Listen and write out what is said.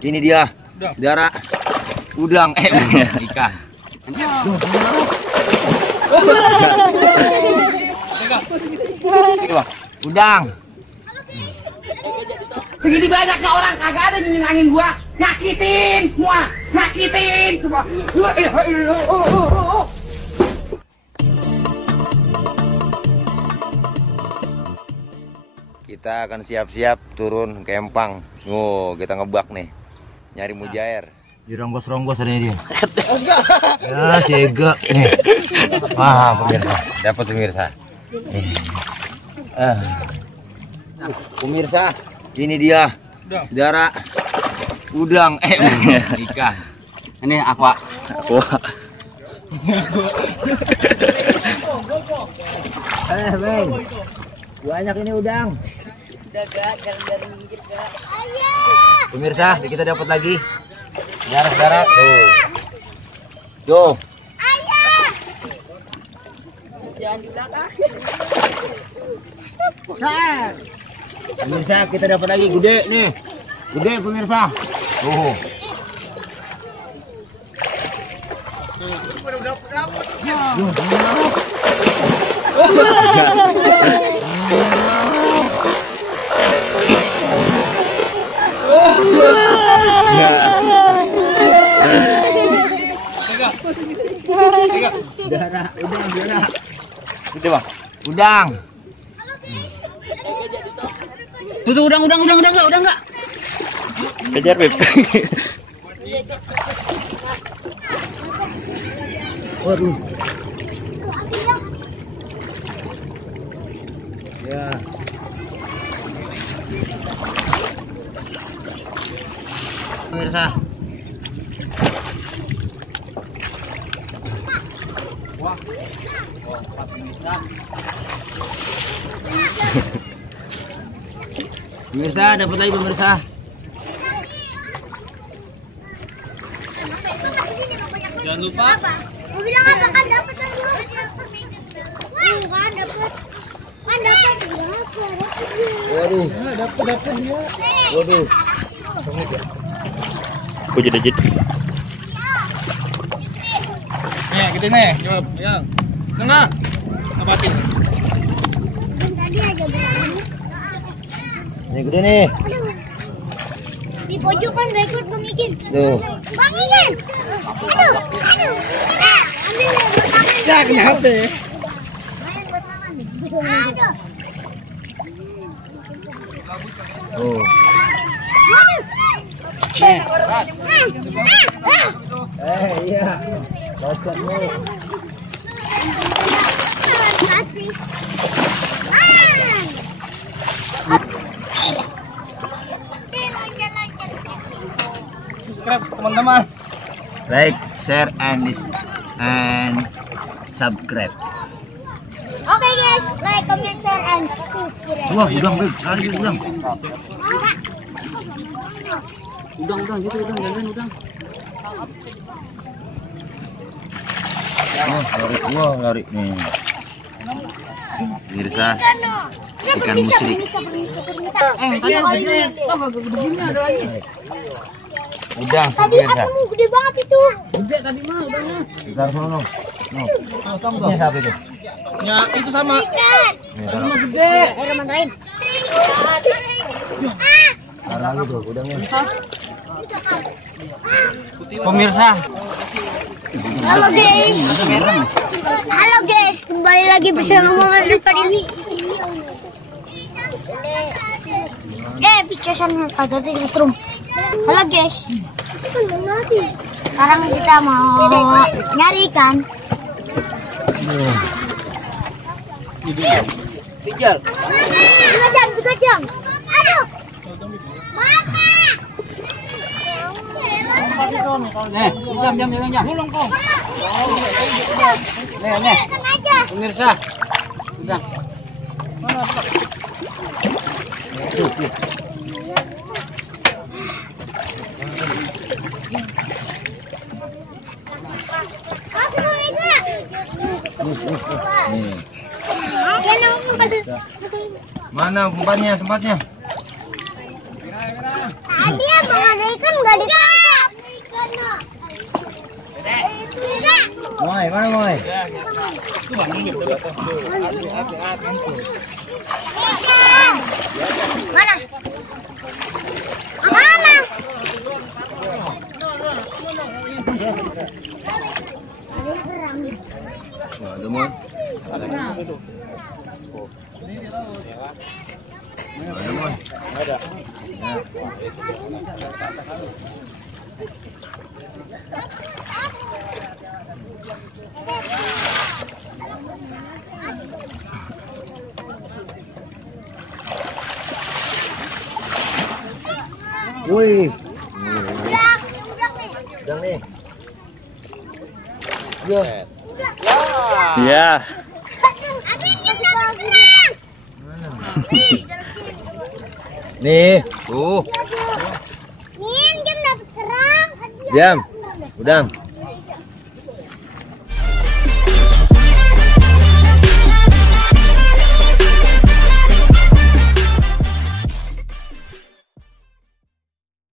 Ini dia, saudara, udang, ikan. Udang. Segini banyaknya orang kagak ada nyenangin gua, nyakitin semua. Kita akan siap-siap turun ke Empang. Oh, kita ngebak nih, nyari mujair. Dironggos-ronggos adanya dia. Ya, sega nih. Wah, pemirsa, dapat pemirsa. Pemirsa, ini dia, saudara, udang, ikan. Ini aqua. Bang, banyak ini udang. Pemirsa, kita dapat lagi. Saudara, tuh. Pemirsa, kita dapat lagi gede nih. Gede pemirsa. Tuh. Udang. Itu bang. Udang. Tuh udang enggak? Kejar Beb. Waduh. Ya. Pemirsa. Wah. Pemirsa, dapat lagi pemirsa. Jangan lupa. Mau bilang apa kan dapat kan dulu. Kan dapat. Waduh. Dapat dia. Waduh. Aku jadi. Nih, gitu nih. Jawab, ya. Tengah. Apatin. Tadi aja berani. Ini gede nih. Di pojok kan gak ikut Bang Ikin. Tuh. Bang Ikin. Aduh. Ambil ya buat tangan. Ya, kenapa? Main buat tangan nih. Aduh. Oh. Iya. Bocor nih. Kasih. Subscribe teman-teman. Like, share, and subscribe. Oke guys, like, comment, share, and subscribe. Wah, udang, Beb. Cari udang. Udang gitu, udang. Wah, lari nih. Pemirsa, ikan musrik. Udang, Tadi pemirsa. ketemu gede banget itu. Gede tadi mah udangnya. Kita sono. Ini siapa itu? Ya, itu sama. Ikan. Nih, taruh. Gede. Ayo mandain. Taruh lagi tuh udangnya. Pemirsa. Halo guys, kembali lagi bersama Muhammad Rifat ini. Picturesan kata tadi trum. Halo guys. Sekarang kita mau nyari ikan. Rijal. 3 jam. Aduh. Jam. Gulung kong. Nih. Pemirsa. Udang. Mana? Mana tempatnya? Tadi abang ada ikan nggak mana Moy? Mana? Mana? Ada Moy. Ada Moy. Ada. Wih, Udah nih. udang nih. Iya. Nih, tuh. Nih, kan dapat kerang. Diam. Udang.